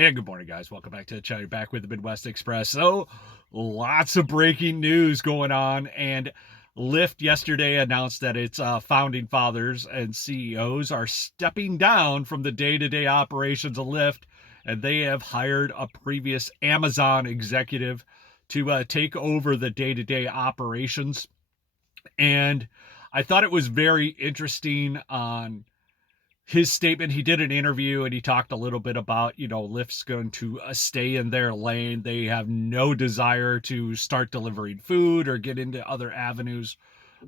And good morning, guys. Welcome back to the channel. You're back with the Midwest Express. So, lots of breaking news going on. And Lyft yesterday announced that its founding fathers and CEOs are stepping down from the day-to-day operations of Lyft. And they have hired a previous Amazon executive to take over the day-to-day operations. And I thought it was very interesting on his statement. He did an interview and he talked a little bit about, Lyft's going to stay in their lane. They have no desire to start delivering food or get into other avenues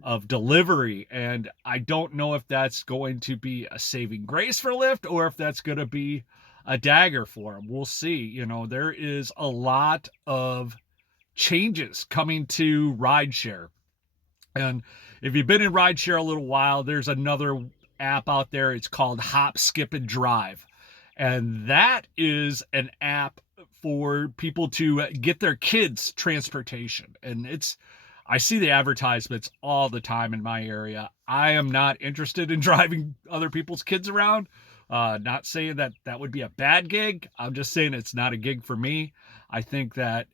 of delivery. And I don't know if that's going to be a saving grace for Lyft or if that's going to be a dagger for them. We'll see. There is a lot of changes coming to rideshare. And if you've been in rideshare a little while, there's another app out there. It's called Hop, Skip, and Drive. And that is an app for people to get their kids transportation. And I see the advertisements all the time in my area. I am not interested in driving other people's kids around. Not saying that that would be a bad gig. I'm just saying it's not a gig for me. I think that,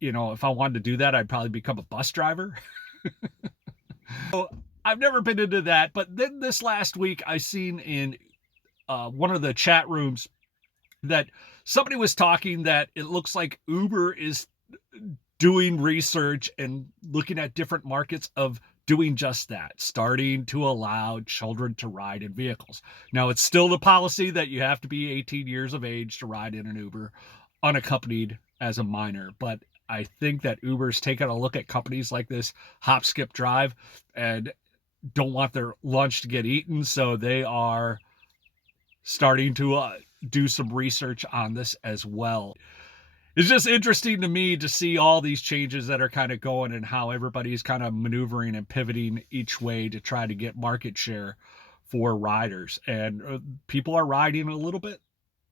if I wanted to do that, I'd probably become a bus driver. So I've never been into that, but then this last week I seen in one of the chat rooms that somebody was talking that it looks like Uber is doing research and looking at different markets of doing just that, starting to allow children to ride in vehicles. Now, it's still the policy that you have to be 18 years of age to ride in an Uber unaccompanied as a minor, but I think that Uber's taken a look at companies like this Hop, Skip, Drive and don't want their lunch to get eaten. So they are starting to do some research on this as well. It's just interesting to me to see all these changes that are kind of going and how everybody's kind of maneuvering and pivoting each way to try to get market share for riders. And people are riding a little bit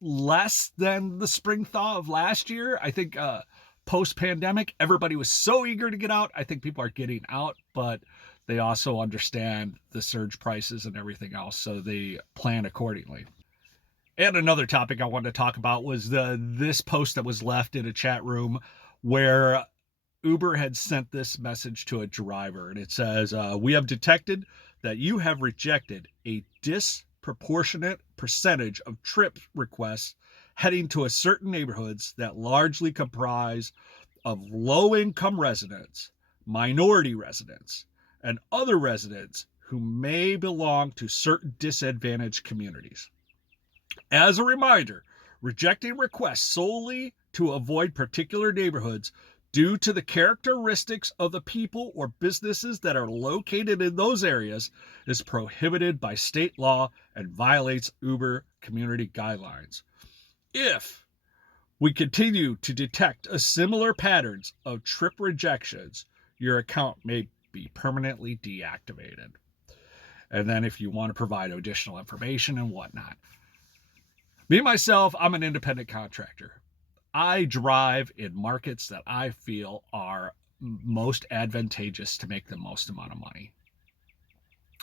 less than the spring thaw of last year. I think post-pandemic, everybody was so eager to get out. I think people are getting out, but they also understand the surge prices and everything else, so they plan accordingly. And another topic I wanted to talk about was this post that was left in a chat room where Uber had sent this message to a driver, and it says, we have detected that you have rejected a disproportionate percentage of trip requests heading to a certain neighborhoods that largely comprise of low-income residents, minority residents, and other residents who may belong to certain disadvantaged communities. As a reminder, rejecting requests solely to avoid particular neighborhoods due to the characteristics of the people or businesses that are located in those areas is prohibited by state law and violates Uber community guidelines. If we continue to detect a similar patterns of trip rejections, your account may be permanently deactivated. And then if you want to provide additional information and whatnot. Me, myself, I'm an independent contractor. I drive in markets that I feel are most advantageous to make the most amount of money.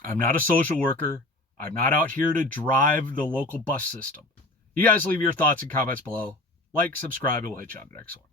I'm not a social worker. I'm not out here to drive the local bus system. You guys leave your thoughts and comments below. Like, subscribe, and we'll hit you on the next one.